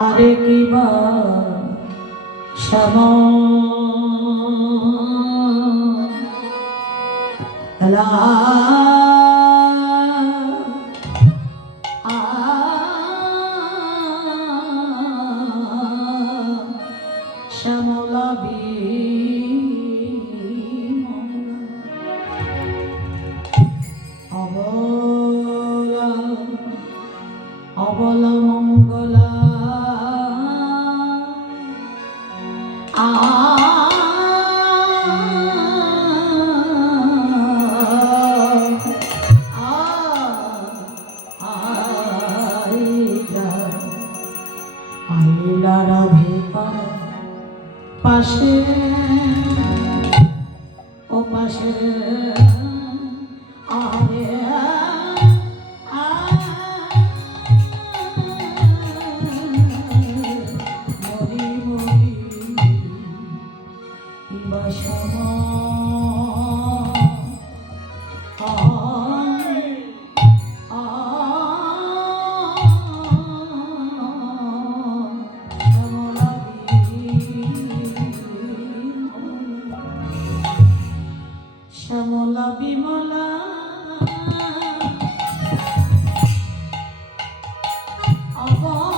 আরে কিবা শ্যামলা শ্যামলা অবলা অবলা মঙ্গলা পাশে ও পাশে আরে মরি মরি বাসম শ্যামলা বিমলা অবলা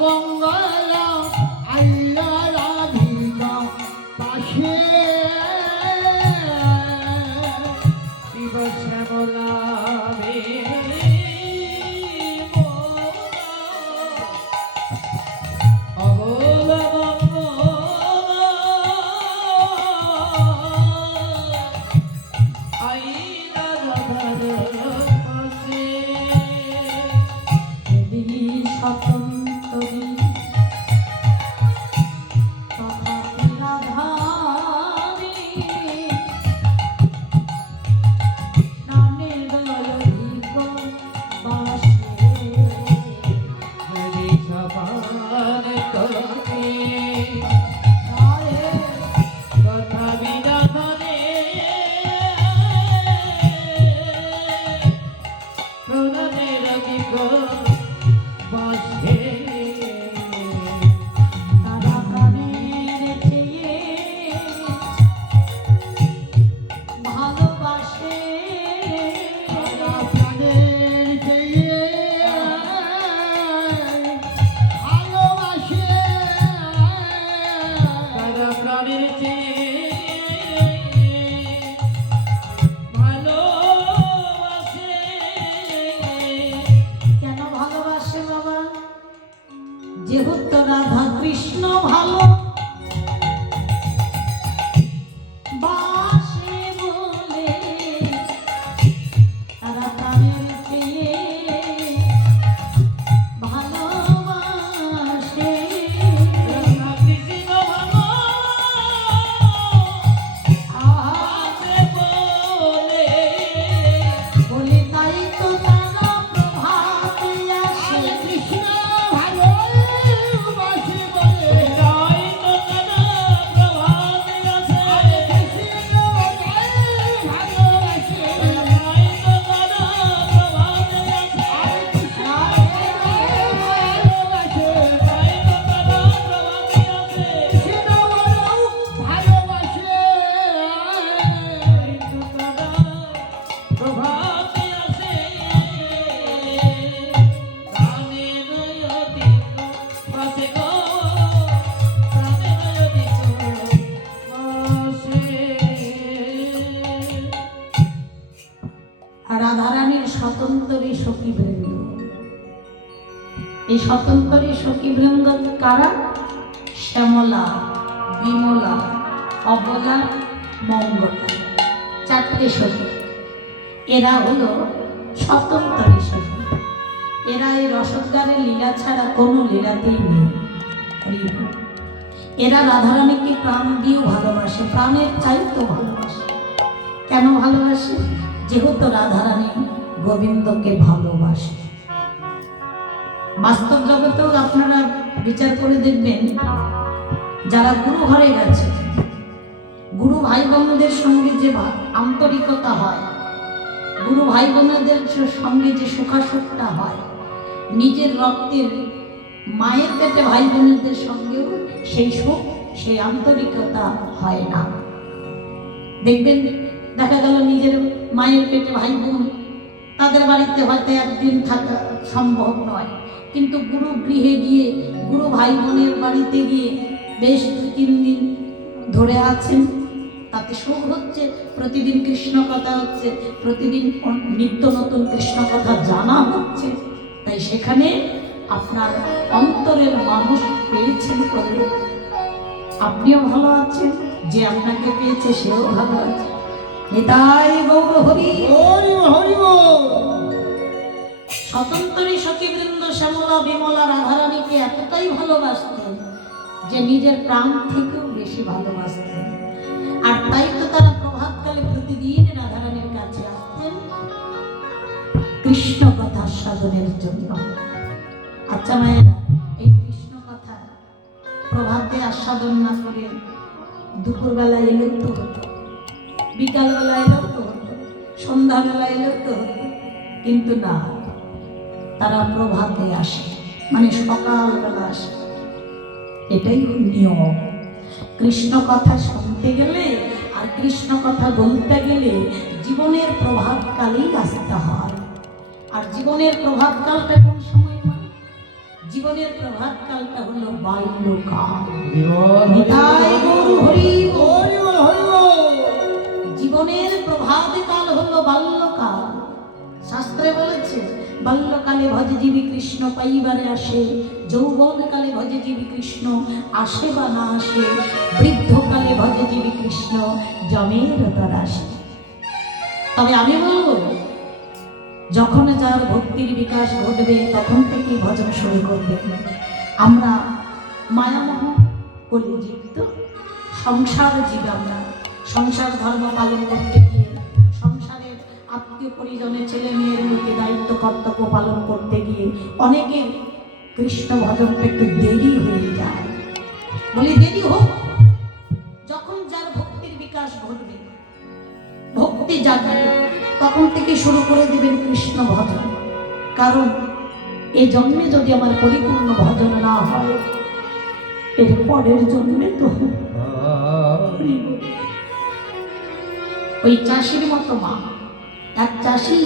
মঙ্গলা আইলা ভিতর পাশে যেহেতু রাধা কৃষ্ণ ভালো বাসে বলে তারা প্রাণের চেয়ে ভালোবাসে রাধা কৃষ্ণ ভালো আসে বলে বলে তাই তো তারা প্রভাতে আসে কৃষ্ণ রাধারানীর স্বতন্ত্রী সখীবৃন্দ, এই স্বতন্ত্রী সখীবৃন্দ কারা? শ্যামলা, বিমলা, অবলা, মঙ্গলা, চারটে সখী। এরা হলো স্বতন্ত্রী সখী। এরা এই রসদ্বারের লীলা ছাড়া কোনো লীলাতেই নেই। দিব। এরা রাধারানীকে প্রাণ দিয়েও ভালোবাসে, প্রাণের চাইতো ভালোবাসে। কেন ভালোবাসে? যেহেতু রাধারানী গোবিন্দকে ভালোবাসে। বাস্তব জগতেও আপনারা বিচার করে দেখবেন, যারা গুরু ঘরে গেছে, গুরু ভাই বোনদের সঙ্গে যে আন্তরিকতা হয়, গুরু ভাই বোনদের সঙ্গে যে সুখাসুখটা হয়, নিজের রক্তের মায়ের পেটে ভাই বোনদের সঙ্গেও সেই সুখ, সেই আন্তরিকতা হয় না। দেখবেন, দেখা গেল নিজের মায়ের পেটে ভাই বোন, তাদের বাড়িতে হয়তো একদিন থাকা সম্ভব নয়, কিন্তু গুরু গৃহে গিয়ে, গুরু ভাই বোনের বাড়িতে গিয়ে বেশ 2-3 দিন ধরে আছেন, তাতে সুখ হচ্ছে। প্রতিদিন কৃষ্ণ কথা হচ্ছে, প্রতিদিন নিত্য নতুন কৃষ্ণ কথা জানা হচ্ছে। তাই সেখানে আপনার অন্তরের মানুষ পেয়েছেন বলে আপনিও ভালো আছেন, যে আপনাকে পেয়েছে সেও ভালো আছে। নিতাই গৌর হরি হরি হরি। স্বতন্ত্রী সখীবৃন্দ শ্যামলা বিমলা রাধারানীকে এতটাই ভালোবাসতেন যে নিজের প্রাণ থেকেও বেশি ভালোবাসতেন। আর তাই তো তারা প্রভাতকালে প্রতিদিন রাধারানীর কাছে আসতেন কৃষ্ণ কথা সাধনের জন্য। আচ্ছা মায়েরা, এই কৃষ্ণ কথা প্রভাতে আস্বাদন না করে দুপুরবেলা এলেও তো হতো, বিকালবেলা এলেও তো হতো, সন্ধ্যাবেলা এলেও তো হতো, কিন্তু না, তারা প্রভাতে আসে, মানে সকালবেলা আসে। এটাই নিয়ম। কৃষ্ণ কথা শুনতে গেলে আর কৃষ্ণ কথা বলতে গেলে জীবনের প্রভাতকালেই আসতে হয়। আর জীবনের প্রভাতকালটা কোন সময়? জীবনের প্রভাতকালটা হলো বাল্যকাল। জীবনের প্রভাতকাল হলো বাল্যকাল। শাস্ত্রে বলেছে, বাল্যকালে ভজে জীবী কৃষ্ণ পাইবারে আসে, যৌবনকালে ভজে জীবী কৃষ্ণ আসে বা না আসে, বৃদ্ধকালে ভজে জীবী কৃষ্ণ জমের তার আসে। তবে আমি বলবো, যখন যার ভক্তির বিকাশ ঘটবে তখন থেকেই ভজন শুরু করবে। আমরা মায়ামোহ কলিযুক্ত সংসার জীব, আমরা সংসার ধর্ম পালন করতে গিয়ে, সংসারের আত্মীয় পরিজনের ছেলে মেয়ের মধ্যে দায়িত্ব কর্তব্য পালন করতে গিয়ে অনেকের কৃষ্ণ ভজনটা একটু দেরি হয়ে যায়। বলি দেরি হোক, যখন যার ভক্তির বিকাশ ঘটবে, ভক্তি জাগবে, তখন থেকে শুরু করে দিবেন কৃষ্ণ ভজন। কারণ এই জন্মে যদি আমার পরিপূর্ণ ভজন না হয়, এর পরের জন্মে তো ওই চাষির মতো মা, এক চাষি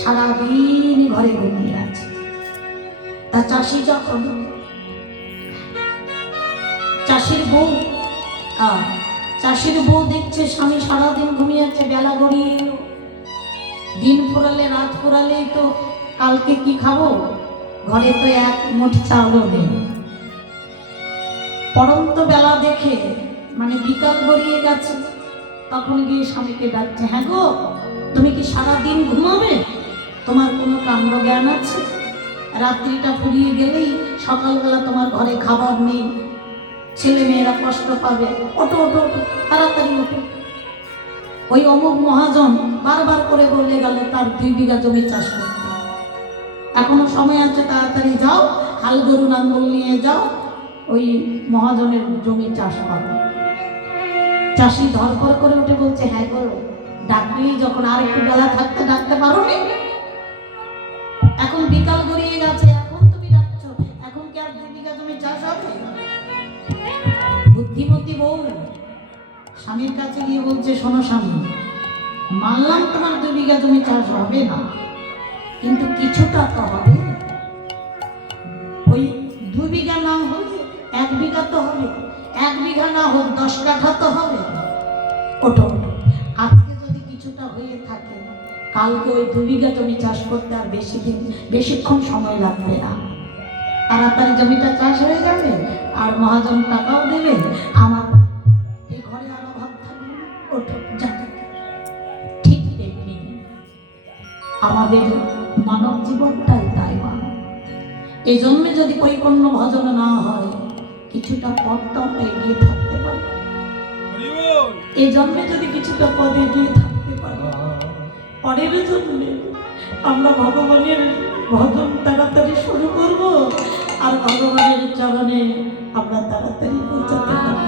সারাদিন ঘরে ঘুমিয়ে আছে। তা চাষি যখন, চাষির বউ দেখছে স্বামী সারাদিন ঘুমিয়ে আছে, বেলা গড়িয়ে এলো, দিন ফুরালে রাত ফুরালেই তো কালকে কি খাবো, ঘরে তো এক মুঠ চালও নেই। পরন্ত বেলা দেখে, মানে বিকাল গড়িয়ে গেছে, তখন গিয়ে স্বামীকে ডাকছে, হ্যাঁ গো, তুমি কি সারাদিন ঘুমাবে? তোমার কোনো কাণ্ড জ্ঞান আছে? রাত্রিটা ফুরিয়ে গেলেই সকালবেলা তোমার ঘরে খাবার নেই, ছেলে মেয়েরা কষ্ট পাবে, ওঠো ওঠো ওঠো, তাড়াতাড়ি ওঠো। ওই অমুক মহাজন বারবার করে বলে গেল তার 2 বিঘা জমি চাষ করতে, এখনো সময় আছে, তাড়াতাড়ি যাও, হাল গরু লাঙ্গল নিয়ে যাও, ওই মহাজনের জমি চাষ করো। চাষি ধরপর করে উঠে বলছে, হ্যাঁ গো, ডাকলেই যখন আর একটু বেলা থাকতে ডাকতে পারো নি, এখন বিকাল গড়িয়ে গেছে, এখন তুমি ডাকছো, এখন কি আর 2 বিঘা জমি চাষ হবে? বুদ্ধিমতী বউ স্বামীর কাছে গিয়ে বলছে, শোনো স্বামী, মানলাম তোমার 2 বিঘা জমি চাষ হবে না, কিন্তু কিছুটা তো হবে। ওই 2 বিঘা না হলে 1 বিঘা তো হবে, 1 বিঘা না হোক 10 কাঠা তো হবে। ওঠো, আজকে যদি কিছুটা হয়ে থাকে, কালকে ওই 2 বিঘা জমি চাষ করতে আর বেশিক্ষণ সময় লাগবে না, তাড়াতাড়ি জমিটা চাষ হয়ে যাবে, আর মহাজন টাকাও দেবে, আমার এই ঘরে আর অভাব থাকবে না। ওঠো, যাবে। ঠিক তেমনি আমাদের মানব জীবনটাই তাই। এই জন্মে যদি পরিপূর্ণ ভজন না হয়, কিছুটা পথ তো আমরা এগিয়ে থাকতে পারি। এই জন্মে যদি কিছুটা পথ এগিয়ে থাকতে পারি, পরের জন্মে আমরা ভগবানের ভজন তাড়াতাড়ি শুরু করব, আর ভগবানের চরণে আমরা তাড়াতাড়ি পৌঁছাতে পারব।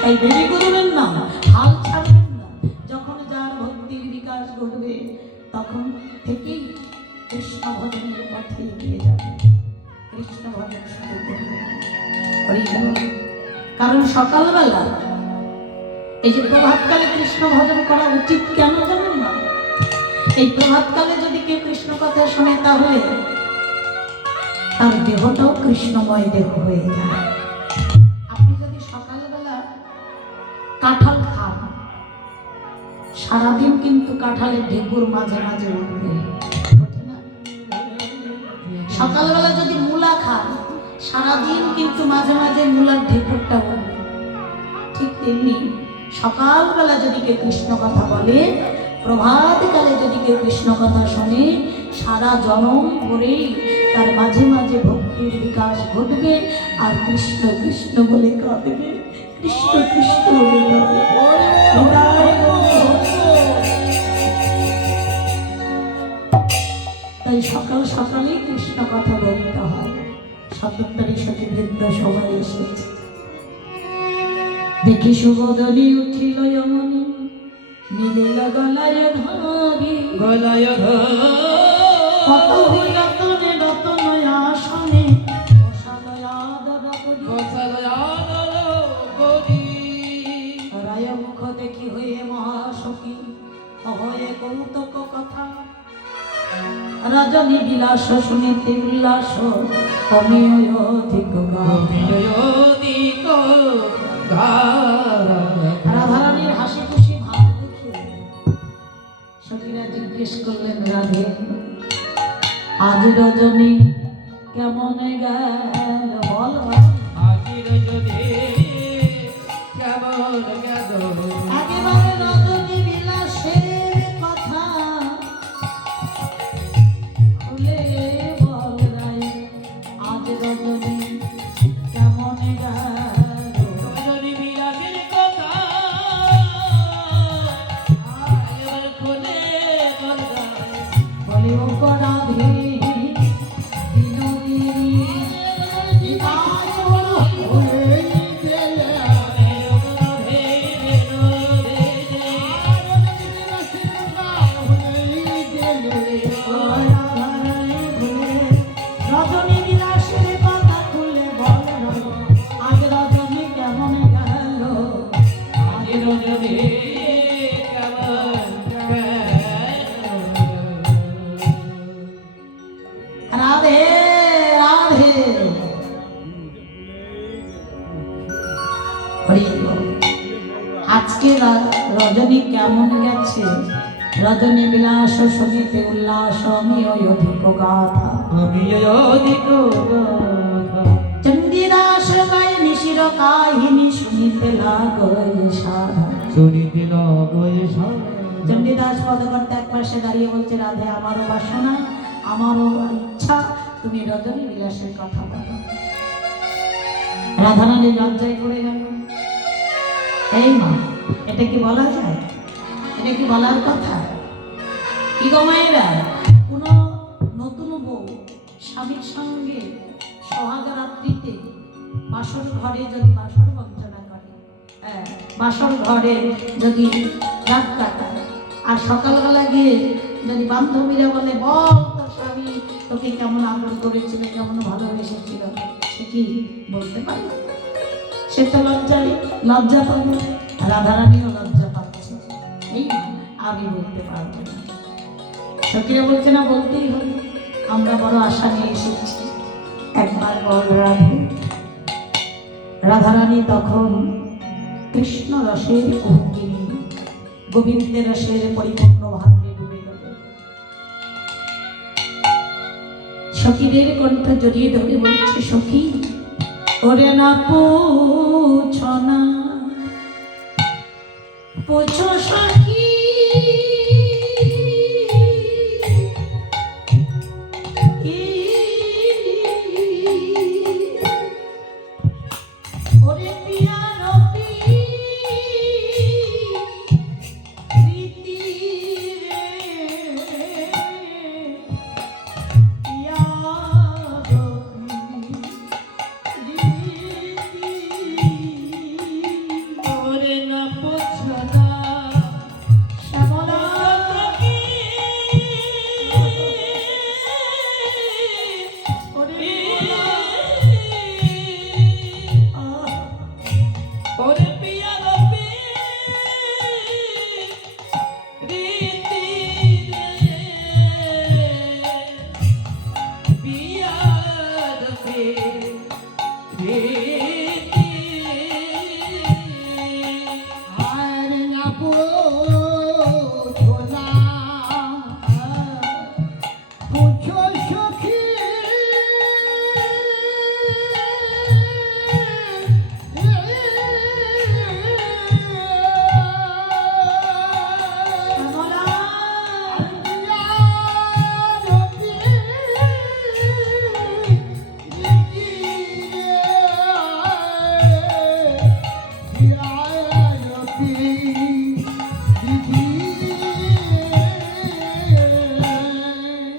তাই দেরি করবেন না, হাল ছাড়বেন না। যখন যার ভক্তির বিকাশ ঘটবে তখন থেকেই কৃষ্ণ ভজনের পথে এগিয়ে যাবে, কৃষ্ণ ভজন শুরু করবে। কারণ সকালবেলা এই যে প্রভাতকালে কৃষ্ণ ভজন করা উচিত কেন জানেন না? এই প্রভাতকালে যদি কেউ কৃষ্ণ কথা শোনে তাহলে তার দেহটাও কৃষ্ণময় দেহ হয়ে যায়। আপনি যদি সকালবেলা কাঁঠাল খান, সারাদিন কিন্তু কাঁঠালের ঢেকুর মাঝে মাঝে উঠবে। সকালবেলা যদি মূলা খান, সারাদিন কিন্তু মাঝে মাঝে মূলার ঢেকুরটা উঠবে। ঠিক তেমনি সকালবেলা যদি কেউ কৃষ্ণ কথা বলে, প্রভাতকালে যদি কেউ কৃষ্ণ কথা শোনে, সারা জনম ভরেই তার মাঝে মাঝে ভক্তির বিকাশ ঘটবে, আর কৃষ্ণ কৃষ্ণ বলে কাঁদবে, কৃষ্ণ কৃষ্ণ বলে কাঁদবে। তাই সকাল সকালেই কৃষ্ণ কথা বলতে হয়। ৭৭ সতীবৃন্দ সবাই এসেছে। দেখি সুবোধনী উঠিল যমনী, মিলিল গলায় ধরি, গলায় কত রতনে রতন আসনে বসালয় আদর করি। রায় মুখ দেখি হয়ে মহাসখী, হয়ে কৌতুক কথা, রজনী বিলাস শুনিতে উল্লাস, অমিয় অধিক রাধারানীর হাসি খুশি ভাব দেখে সখীরা জিজ্ঞেস করলেন, রাধে আজ রজনী কেমন গেল? বল আজ রজনী কেমন গেল? একেবারে রজনী বিলাসের কথা খুলে বল রাই, আজ রজনী কেমন গেল? রজনী বিলাসের কথা খুলে বল রাই, বলে ও রাধে আজকে রজনী কেমন গেছে? রজনী বিলাস শুনিতে উল্লাস, আমি অধিক গাথা, আমি অধিক গাথা। চণ্ডীদাস গায় নিশির কাহিনী, শুনিতে লাগয় সাধা, শুনিতে লাগয় সাধা। চণ্ডীদাস পদকর্তা এক পাশে দাঁড়িয়ে বলছে, রাধে আমারও বাসনা, আমারও ইচ্ছা, তুমি রজনী বিলাসের কথা বলো। রাধারানী লজ্জায় পড়ে গেল। এই মা, এটা কি বলা যায়? এটা কি বলার কথা? কি গো মায়েরা, কোন নতুন বউ স্বামীর সঙ্গে সোহাগ রাত্রিতে বাসর ঘরে যদি বাসর বঞ্চনা করে, বাসর ঘরে যদি রাত কাটায়, আর সকালবেলা গিয়ে যদি বান্ধবীরা বলে, বল তোর স্বামী তোকে কেমন আদর করেছিল, কেমন ভালোবেসেছিল, সে কি বলতে পারে? সে তো লজ্জা পাবে। রাধারানীও লজ্জা পাচ্ছে, এই আমি বলতে পারবো না। সখীরা বলছে না, বলতেই হবে, আমরা বড় আশা নিয়ে এসেছি, একবার বল রাধে। রাধারানী তখন কৃষ্ণ রসের কুহকিনী, গোবিন্দের রসের পরিপূর্ণ ভাবে ডুবে গেল। সখীদের কণ্ঠ জড়িয়ে ধরে বলছে, সখী ওরে না পুছ না, পুছো সখী আর না পুরো ছোলা পুছো সখী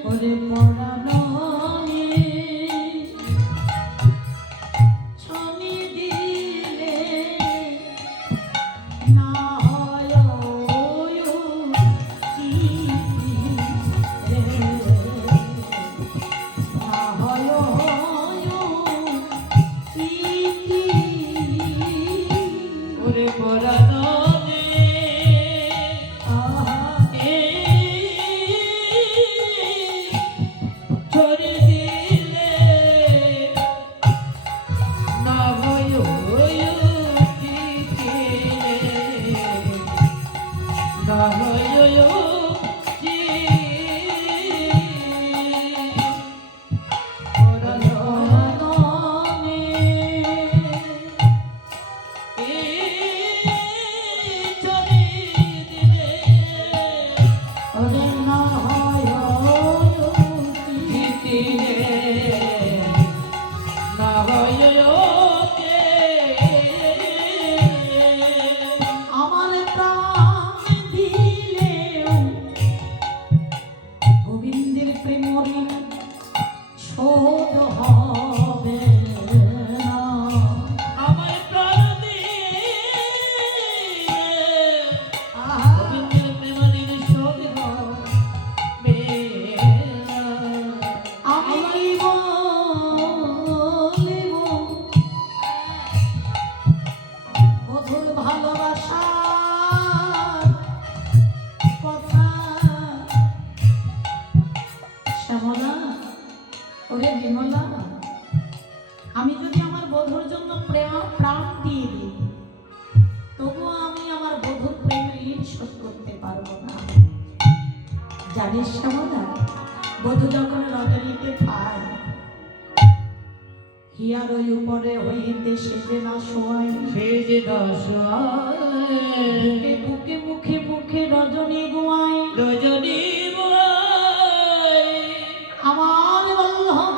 ওরে পরানো ছনি দিলে না হয় চিঠি রে, না হয় চিঠি। ওরে পরানো আহা ছড়ি দিলে না হয় চিঠি না হয় আমার প্রাণ দিলেও গোবিন্দের প্রেম ঋণ শোধ হবে না। আমার প্রাণ দিয়ে আহা, গোবিন্দের প্রেমানির শোধ হবে না। আমি কি বলিব মধুর ভালোবাসার কথা। শ্যামলা, ওরে বিমলা, আমি যদি আমার বধুর জন্য প্রাণ দিয়ে দিই, তবুও আমি আমার বধুর প্রেম ঋণ শোধ করতে পারবো না। জানিস শ্যামলা, বধূ যখন রজনীতে পায়, হিয়ার ওই উপরে হইতে সেজে না শোয়ায়, সে যে দশ বুকে মুখে মুখে রজনী গোয়ায়। রজনী আমার বল্লভ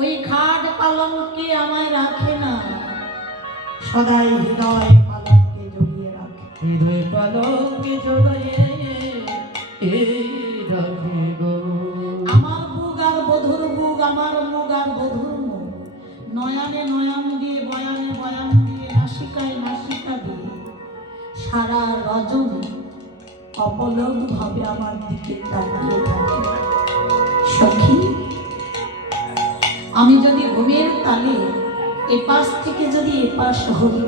ওই খাট পালঙ্কে আমায় রাখে না, সদাই হৃদয় পালঙ্কে জড়িয়ে রাখে। হৃদয় পালকে জড়ায়ে রাখে গো। আমার বুক আর বধুর বুক, আমার মুখ আর বধুর মুখ, নয়নে নয়ন দিয়ে, বয়ানে বয়ান দিয়ে, নাসিকায় নাসিকা দিয়ে সারা রজনী অপলক ভাবে আমার দিকে তাকিয়ে থাকে। সখী, আমি যদি ঘুমের তালে এপাশ থেকে যদি এপাশ হই,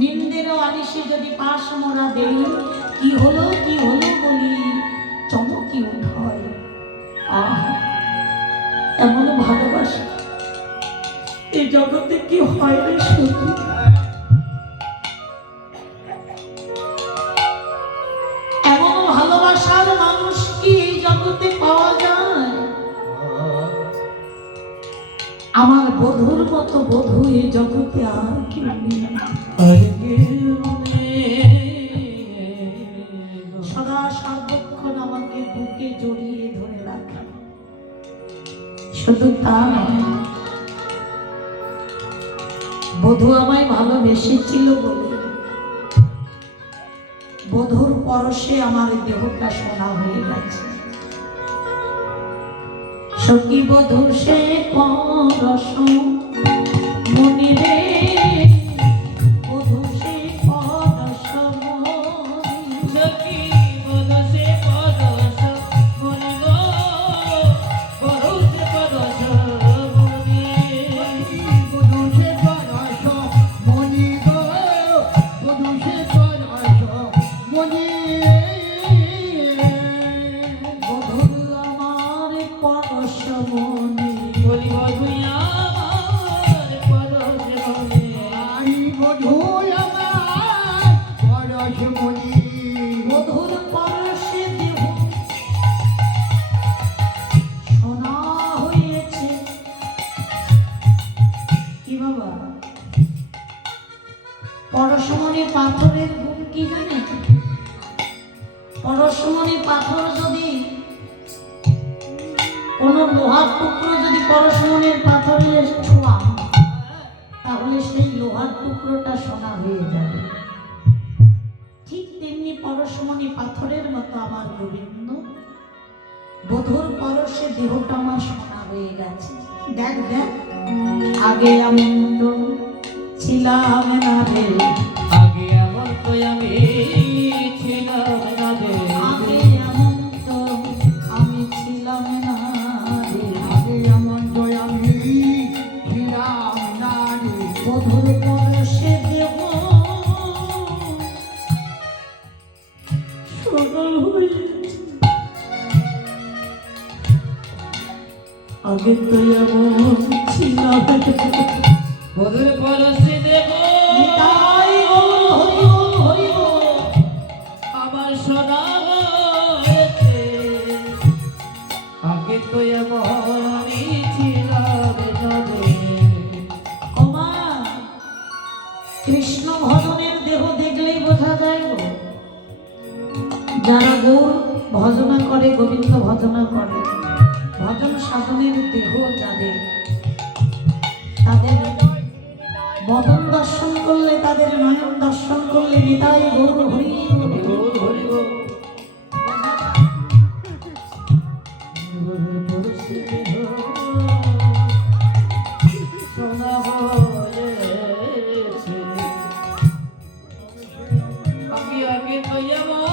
নিন্দেরও আলিশে যদি পাশ মোড়া দেই, কি হলো বলি চমকি উঠায়। আহ, এমন ভালোবাসা এই জগতে কি হয় রে সখী? এমন ভালোবাসার মানুষ কি এই জগতে পাওয়া যায়? আমার বধুর মতো বধূ এই জগতে আর কেউ নেই। সদা সর্বক্ষণ আমাকে বুকে জড়িয়ে ধরে রাখে। শুধু তা নয়, বধূ আমায় ভালোবেসেছিল বলে বধূর পরশে আমার দেহটা সোনা হয়ে গেছে। সখী বধূ সে পরশ মনে রে, বধূ সে পরশ মনে। সখী বলছে পরশ মনি গো, বলছে পরশ মনি। বধূষে পরশ মনি গো, বধূষে পরশ মনি। বধূ আমার পরশ মনে। বলি বধুয়া বাবা, পরশমণি পাথরের গুণ কি জানে? পরশমণি পাথর যদি কোনো লোহার টুকরো যদি পরশমণির পাথরের ছোঁয়া, তাহলে সেই লোহার টুকরোটা সোনা হয়ে যাবে। ঠিক তেমনি পরশমণি পাথরের মতো আমার গোবিন্দ, বধুর পরশে দেহটা আমার সোনা হয়ে গেছে। দেখ দেখ, আগে আমি তো ছিলাম না রে, আগে এমন তো আমি ছিলাম না রে, আগে এমন তো আমি ছিলাম না রে, আগে এমন তো আমি ছিলাম না রে। বধুর পরশে দেহ সোনা হয়েছে। আগে তো এমন ছিলাম না। বধুর পরশে দেব নিতাই গৌর হরি বল, হরি বল। আমার সোনা হয়েছে। আগে তো এমন আমি ছিলাম না রে। ওমা, কৃষ্ণ ভজনের দেহ দেখলেই বোঝা যায় গো। যারা গৌর ভজনা করে, গোবিন্দ ভজনা করে, ভজন সাধনের দেহ যাদের, তাদের বদন দর্শন করলে, তাদের নয়ন দর্শন করলে নিতাই গৌর হরি বল। বল, হরি বল। বধুর পরশে দেব সোনা হয়েছে। আমি আগে তো এমন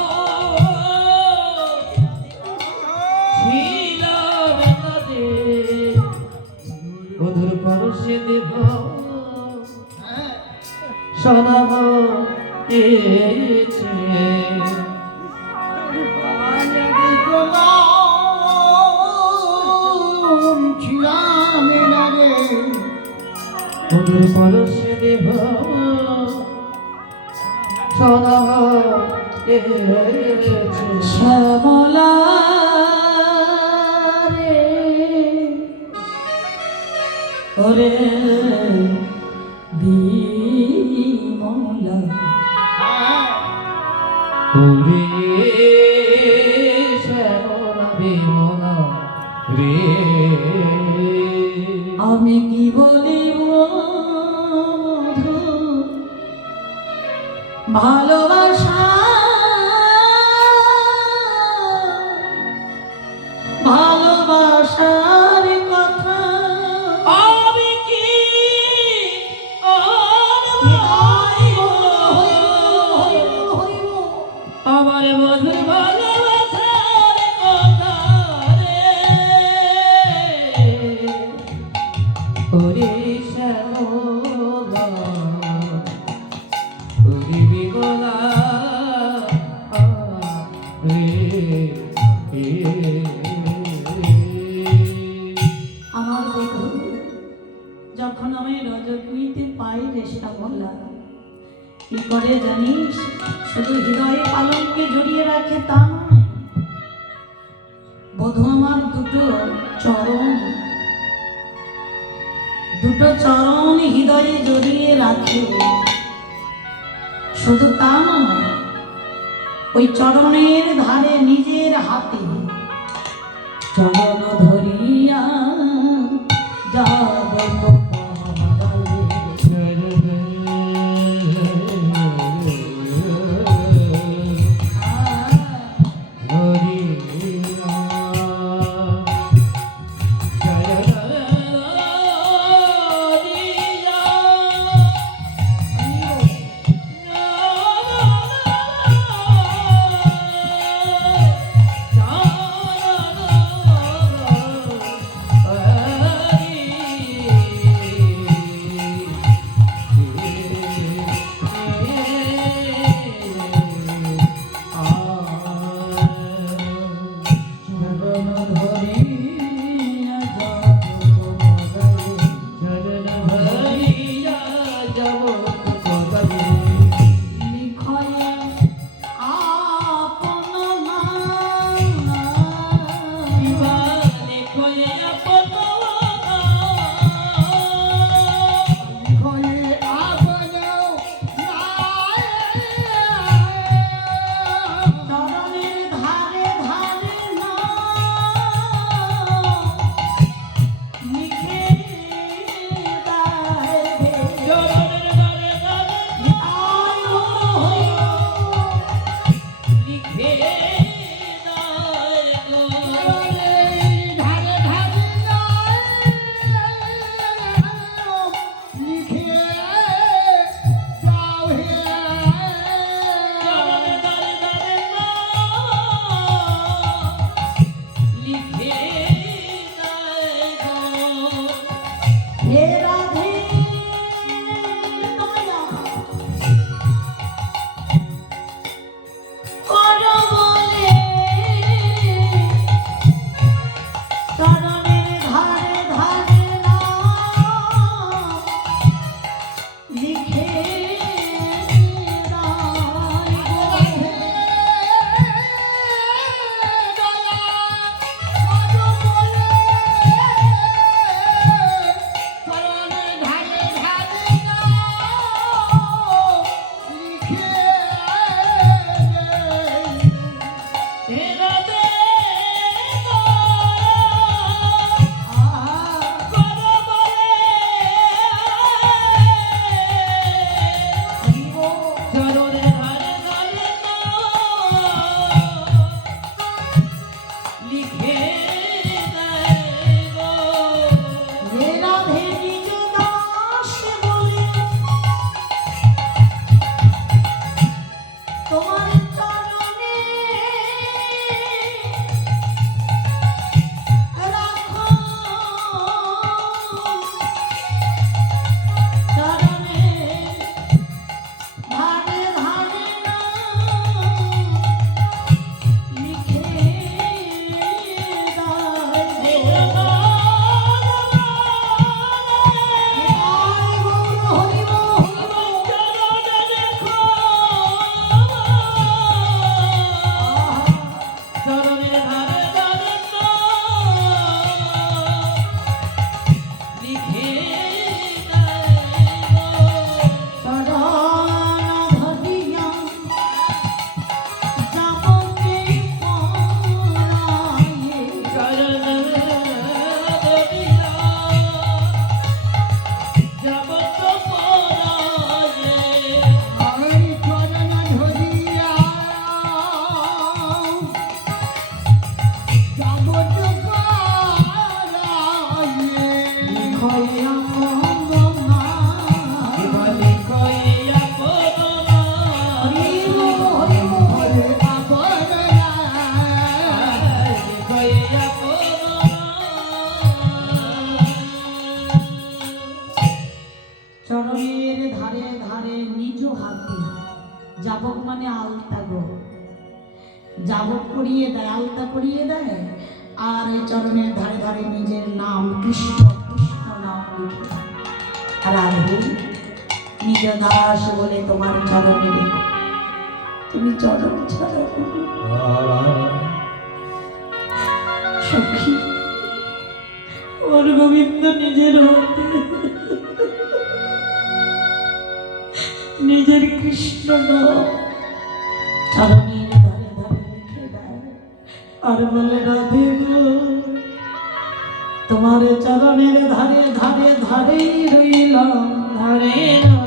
ছিলাম না রে। বধুর পরশে দেব সোনা হয়েছে। ছিলাম না রে। বধুর পরশে দেব সোনা হয়েছে। শ্যামলা রে, ওরে বিমলা, ওরে শ্যামলা বিমলা রে, আমি কি বলিব মধু ভালোবাসা, ভালোবাসার কথা। আমি কি আমার মধুর ভালোবাসার কথা রে। ওরে শ্যামলা, ওরে বিমলা রে। আমার বধূ যখন আমি রজনীতে পাই রে শ্যামলা, কি করে জানিস? শুধু হৃদয়ে পালনকে জড়িয়ে রাখে তা নয়, বধূ আমার দুটো চরণ হৃদয়ে জড়িয়ে রাখে। শুধু তা নয়, ওই চরণের ধারে নিজের হাতে চরণ ধরিয়া যাব পদারে। চরণের ধারে ধারে নিজ হাতে, যাবক মানে আলতা গো, যাবক করিয়ে দেয়, আলতা করিয়ে দেয়, আর এই চরণের ধারে ধারে নিজের নাম কৃষ্ণ কৃষ্ণ নাম লিখে দেয়। রাধে নিজ দাস বলে তোমার চরণে রেখো, তুমি চরণ ছাড়া কোনো সখী ওর গোবিন্দ নিজের হতে নিজের কৃষ্ণ নাম চরণের ধারে ধারে লিখে দেয় আর বলে রাধে গো তোমার চরণের ধারে ধারে ধারেই রইলাম, ধারে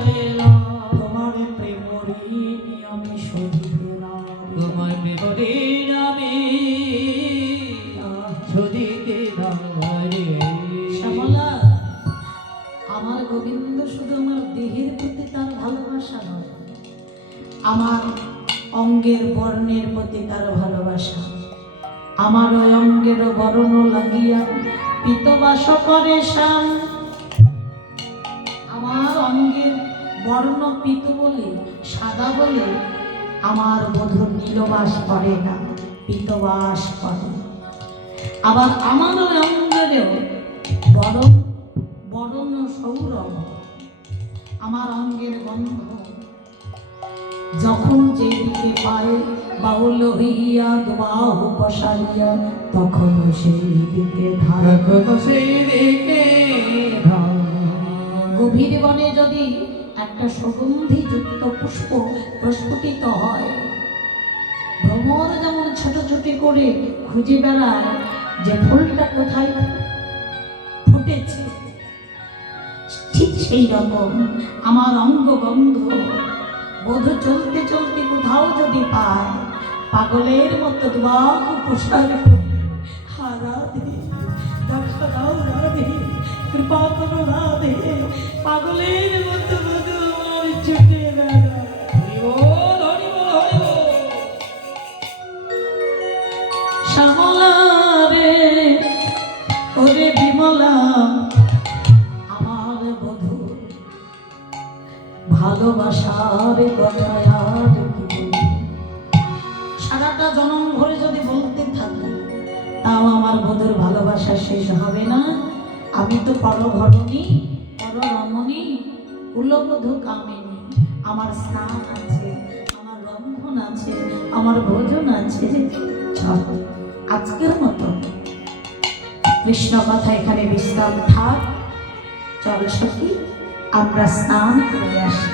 রইলাম তোমার প্রেম ঋণ আমি শোধিতে নারি। তোমার মেমরির আমি ছদিতে নারে। শ্যামলা, আমার গোবিন্দ শুধু আমার দেহের প্রতি তার ভালোবাসা নয়, আমার অঙ্গের বর্ণের প্রতি তার ভালোবাসা। আমার ওই অঙ্গের বর্ণ লাগিয়া পিতবাস করে শ্যাম, আমার অঙ্গের বর্ণ পিত বলে সাদা বলে আমার বধূর নীলবাস করে না, পিতবাস করে। আবার আমার ওই অঙ্গেরও বরণ সৌরভ, আমার অঙ্গের গন্ধ যখন যেদিকে পায় বাউল হইয়া দুবাহু পশাইয়া তখন সেই দিকে ধারে। তখন সেই দিকে ধার। গভীর বনে যদি একটা সুগন্ধিযুক্ত পুষ্প প্রস্ফুটিত হয়, ভ্রমর যেমন ছোটাছুটি করে খুঁজে বেড়ায় যে ফুলটা কোথায় ফুটেছে, ঠিক সেই রকম আমার অঙ্গ গন্ধ বধূ চলতে চলতে কোথাও যদি পায়, পাগলের মতো দুবাহু প্রসার করে রাধে দেখা দাও রাধে, কৃপা করো রাধে, পাগলের মতো বধূ আমার ছুটে বেড়ায়। হরি বল, হরি বল, হরি বল। শ্যামলা রে ওরে বিমলা, আমার বধূ ভালোবাসার কথা আর কি বলবো? সারাটা জনম ভরে যদি বলতে থাকি তাও আমার বধূর ভালোবাসা শেষ হবে না। আমি তো পরঘরণী পররমণী কুলবধূ কামিনী, আমার স্নান আছে, আমার রন্ধন আছে, আমার ভোজন আছে। চল আজকের মতো কৃষ্ণ কথা এখানে বিশ্রাম থাক। চল সখী আমরা স্নান করে আসি।